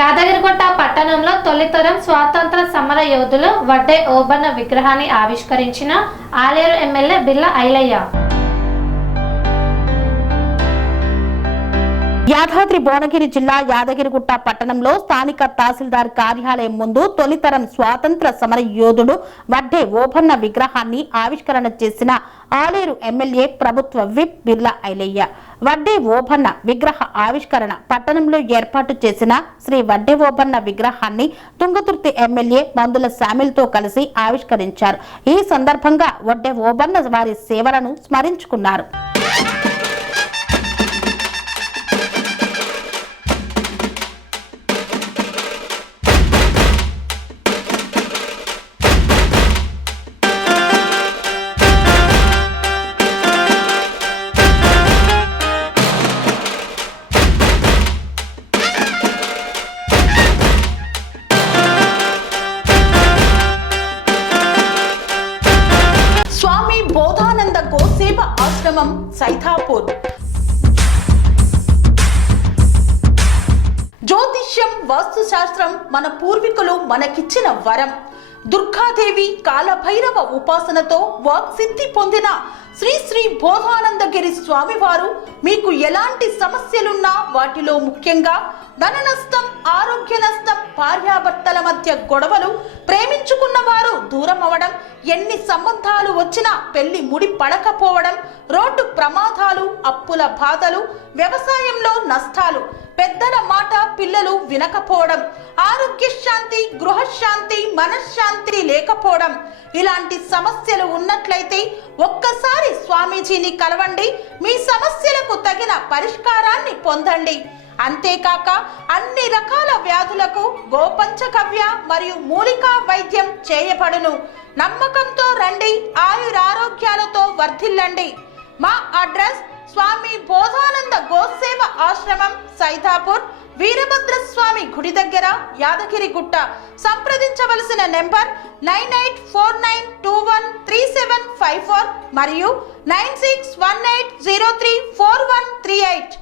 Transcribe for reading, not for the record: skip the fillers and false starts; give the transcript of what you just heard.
యాదగిరిగుట్ట పట్టణంలో తొలితరం స్వాతంత్ర సమర యోధులు వడ్డే ఓబన్న విగ్రహాన్ని ఆవిష్కరించిన ఆలేరు ఎమ్మెల్యే బిల్ల ఐలయ్య. యాదాద్రి భువనగిరి జిల్లా యాదగిరిగుట్ట పట్టణంలో స్థానిక తహసీల్దార్ కార్యాలయం ముందు తొలితరం స్వాతంత్ర సమర యోధుడు వడ్డే ఓబన్న విగ్రహాన్ని ఆవిష్కరణ చేసిన ఆలేరు ఎమ్మెల్యే ప్రభుత్వ విప్ బిల్ల ఐలయ్య. వడ్డే ఓబన్న విగ్రహ ఆవిష్కరణ పట్టణంలో ఏర్పాటు చేసిన శ్రీ వడ్డే ఓబన్న విగ్రహాన్ని తుంగతుర్తి ఎమ్మెల్యే మందుల శామిల్తో కలిసి ఆవిష్కరించారు. ఈ సందర్భంగా వడ్డే ఓబన్న వారి సేవలను స్మరించుకున్నారు. బోధానంద గోసేవ ఆశ్రమం సైతాపూర్. జ్యోతిష్యం, వాస్తుశాస్త్రం మన పూర్వీకులు మనకిచ్చిన వరం. దుర్గాదేవి, కాలభైరవ ఉపాసనతో వాక్సిద్ధి పొందిన శ్రీ శ్రీ బోధానందగిరి స్వామివారు మీకు ఎలాంటి సమస్యలున్నా, వాటిలో ముఖ్యంగా ధన నష్టం, ఆరోగ్య నష్టం, భార్యాభర్తల మధ్య గొడవలు, ప్రేమించుకున్న వారు దూరం అవడం, ఎన్ని సంబంధాలు వచ్చినా పెళ్లి ముడి పడకపోవడం, రోడ్డు ప్రమాదాలు, అప్పుల బాధలు, వ్యవసాయంలో నష్టాలు, పెద్దల మాట పిల్లలు వినకపోవడం, ఆరోగ్య శాంతి, గృహశాంతి, మనశ్శాంతి లేకపోవడం, ఇలాంటి సమస్యలు ఉన్నట్లయితే ఒక్కసారి స్వామీజీని కలవండి. మీ సమస్యలకు తగిన పరిష్కారాన్ని పొందండి. అంతేకాక అన్ని రకాల వ్యాధులకు గోపంచగవ్య మరియు మూలికా వైద్యం చేయబడును. నమ్మకంతో రండి, ఆయురారోగ్యాలతో వర్ధిల్లండి. మా అడ్రస్ స్వామి బోధానంద గోసేవ ఆశ్రమం సైతాపూర్, వీరభద్రస్వామి గుడి దగ్గర, యాదగిరిగుట్ట. సంప్రదించవలసిన నెంబర్ 9849213754 మరియు 9618034138.